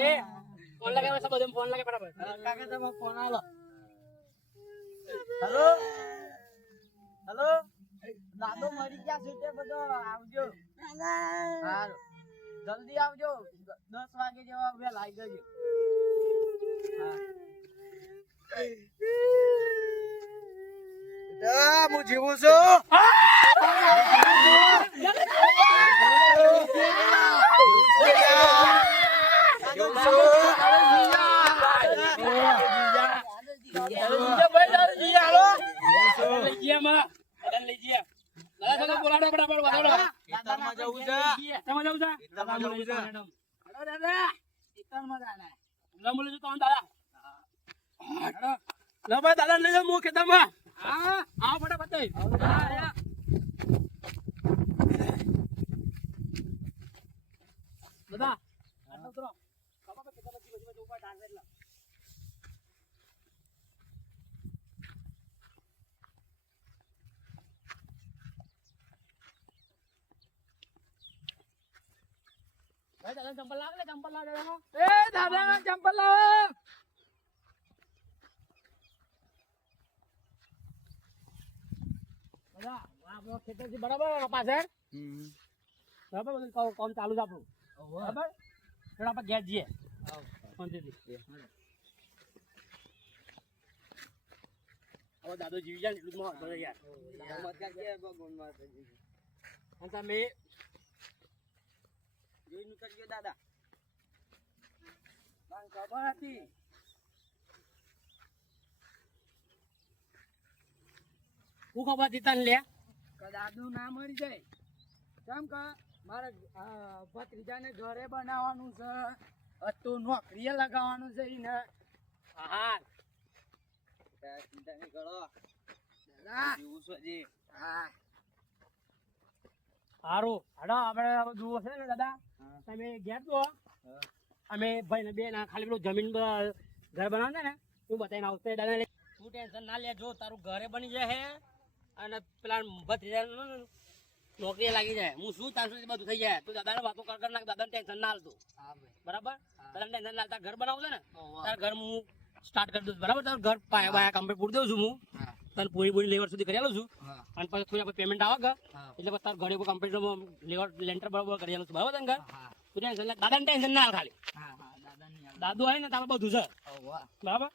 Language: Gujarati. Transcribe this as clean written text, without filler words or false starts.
એ ફોન લગાવે છે બધું ફોન લગાવે બરાબર કાકા તમે ફોન આલો હેલો હેલો દાદો મરી ગયા છે તે બધો આવજો હારું જલ્દી આવજો 10 વાગે જેવા વેલ આવી જજો હા હું જીવું છું દાદા લઈ જાવ ખેતરમાં હા ફટાફટ દાદા ચંપલ લાવ લે ચંપલ લાવ એ દાદા ચંપલ લાવ દાદા આપણો ખેતર થી બરાબર પાછળ બરાબર બધું કામ ચાલુ છે આપણું બરાબર એટલે આપણે ઘેર જઈએ હવે દાદો જીવી જાય એટલું જ મળે યાર તમે જોઈ નીકળજો દાદા મને ખબર હતી શું ખબર હતી તને લે દાદુ ના મરી જાય કેમ કે મારે ભત્રીજાને ઘરે બનાવવાનું છે હતું નોકરીએ લગાવવાનું છે એને હા ચિંતા નહીં કરો દાદા જીવું છું હજી હા સારું હાડો આપણે જુઓ છે ને દાદા તમે ઘેર તો અમે ભાઈ ને બે ના ખાલી પેલું જમીન ઘર બનાવે ને તું બતાવીને આવશે દાદા તું ટેન્શન ના લેજો તારું ઘરે બની જાય અને પેલા ભત્રીજા નોકરી લાગી જાય હું શું તાર સુધી બધું થઈ જાય તું દાદાને વાતો કર નાખ દાદાને ટેન્શન ના હાલતું બરાબર દાદાને ટેન્શન ના તાર ઘર બનાવશે ને તાર ઘર હું સ્ટાર્ટ કરી દઉં બરાબર તારું ઘર પાયા બાયા કમ્પ્લીટ પૂરી દઉં છું હું તને પૂરી લેવર સુધી કરી આલું છું અને પછી થોડી આપણે પેમેન્ટ આવે એટલે પછી તારું ઘરે કમ્પ્લીટ લેવર લેન્ટર બરાબર કરી આલું છું બરાબર તને ઘર તું ટેન્શન દાદાને ટેન્શન ના હાલ ખાલી દાદુ આવે ને તારે બધું છે બરાબર